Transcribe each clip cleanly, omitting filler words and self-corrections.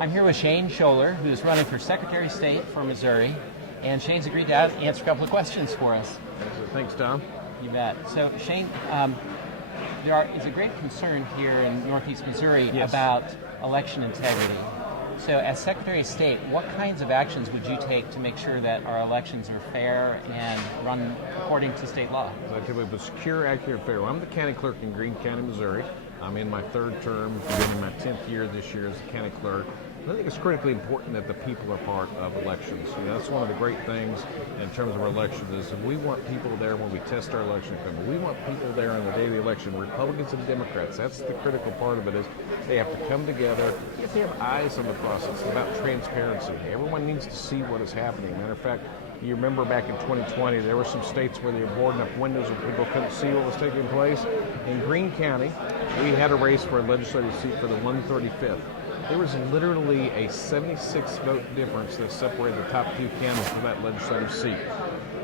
I'm here with Shane Schoeller, who's running for Secretary of State for Missouri, and Shane's agreed to answer a couple of questions for us. Thanks, Tom. You bet. So, Shane, is a great concern here in Northeast Missouri about election integrity. So, as Secretary of State, what kinds of actions would you take to make sure that our elections are fair and run according to state law? But secure, accurate, fair. Well, I'm the county clerk in Greene County, Missouri. I'm in my third term, beginning my 10th year this year as the county clerk. I think it's critically important that the people are part of elections. That's one of the great things in terms of our elections is we want people there when we test our election equipment. We want people there on the day of the election, Republicans and Democrats. That's the critical part of it is they have to come together. You have to have eyes on the process. It's about transparency. Everyone needs to see what is happening. Matter of fact, you remember back in 2020, there were some states where they were boarding up windows and people couldn't see what was taking place. In Greene County, we had a race for a legislative seat for the 135th. There was literally a 76-vote difference that separated the top two candidates for that legislative seat.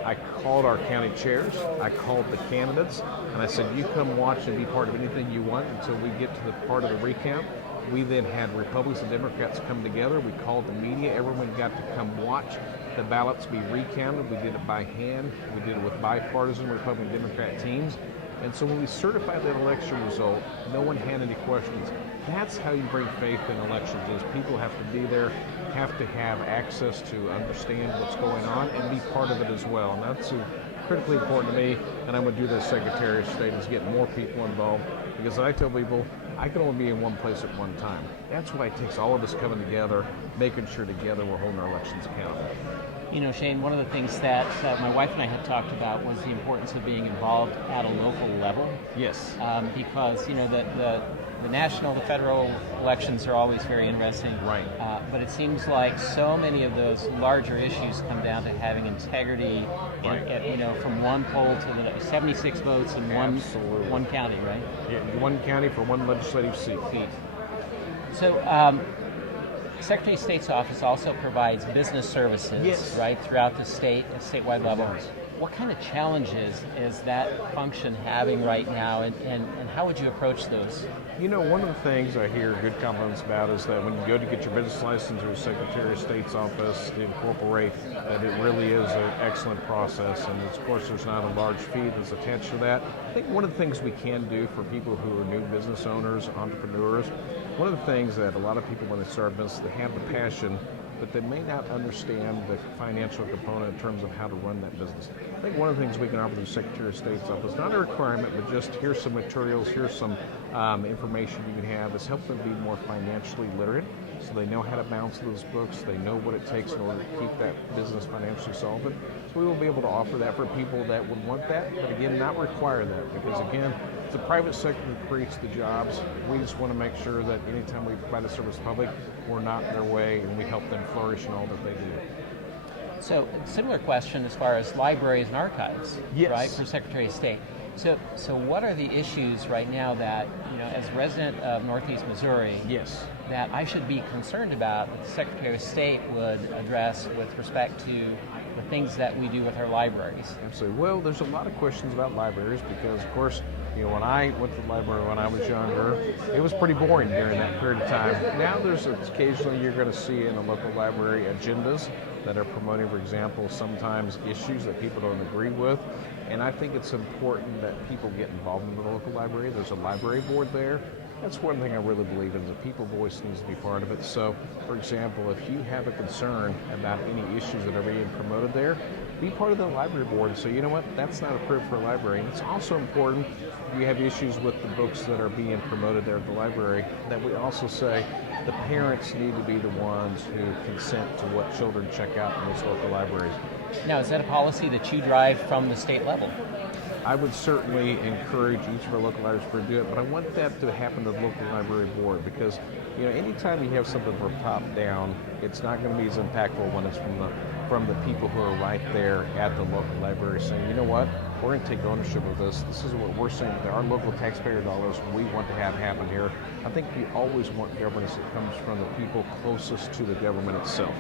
I called our county chairs, I called the candidates, and I said, you come watch and be part of anything you want until we get to the part of the recount. We then had Republicans and Democrats come together. We called the media. Everyone got to come watch the ballots be recounted. We did it by hand. We did it with bipartisan Republican and Democrat teams. And so when we certified that election result, no one had any questions. That's how you bring faith in elections is people have to be there, have to have access to understand what's going on and be part of it as well. And that's critically important to me, and I'm going to do this Secretary of State is get more people involved because I tell people I can only be in one place at one time. That's why it takes all of us coming together, making sure together we're holding our elections accountable. You know, Shane, one of the things that my wife and I had talked about was the importance of being involved at a local level. Yes. Because, you know, the national, the federal elections are always very interesting. Right. But it seems like so many of those larger issues come down to having integrity, you know, from one poll to the 76 votes in one county, right? Yeah, one county for one legislative seat. So, Secretary of State's office also provides business services, right, throughout the state at statewide level. What kind of challenges is that function having right now, and how would you approach those? You know, one of the things I hear good compliments about is that when you go to get your business license or Secretary of State's office to incorporate, that it really is an excellent process. And of course, there's not a large fee that's attached to that. I think one of the things we can do for people who are new business owners, entrepreneurs, one of the things that a lot of people when they start a business, they have the passion, but they may not understand the financial component in terms of how to run that business. I think one of the things we can offer the Secretary of State's office, not a requirement, but just here's some materials, here's some information you can have, is help them be more financially literate so they know how to balance those books, they know what it takes in order to keep that business financially solvent. So we will be able to offer that for people that would want that, but again, not require that, because again, the private sector creates the jobs. We just want to make sure that anytime we provide a service to the public, we're not in their way and we help them flourish in all that they do. So, similar question as far as libraries and archives, right, for Secretary of State. So what are the issues right now that, you know, as a resident of Northeast Missouri, that I should be concerned about that the Secretary of State would address with respect to the things that we do with our libraries? Absolutely. Well, there's a lot of questions about libraries because, of course, you know, when I went to the library when I was younger, it was pretty boring during that period of time. Now there's occasionally you're going to see in a local library agendas that are promoting, for example, sometimes issues that people don't agree with. And I think it's important that people get involved in the local library. There's a library board there. That's one thing I really believe in, is that people's voice needs to be part of it. So, for example, if you have a concern about any issues that are being promoted there, be part of the library board and say, you know what, that's not approved for a library. And it's also important if you have issues with the books that are being promoted there at the library, that we also say the parents need to be the ones who consent to what children check out in those local libraries. Now, is that a policy that you drive from the state level? I would certainly encourage each of our local libraries to do it, but I want that to happen to the local library board because, you know, anytime you have something from top down, it's not going to be as impactful when it's from the people who are right there at the local library saying, you know what, we're going to take ownership of this. This is what we're saying. Our local taxpayer dollars we want to have happen here. I think we always want governance that comes from the people closest to the government itself.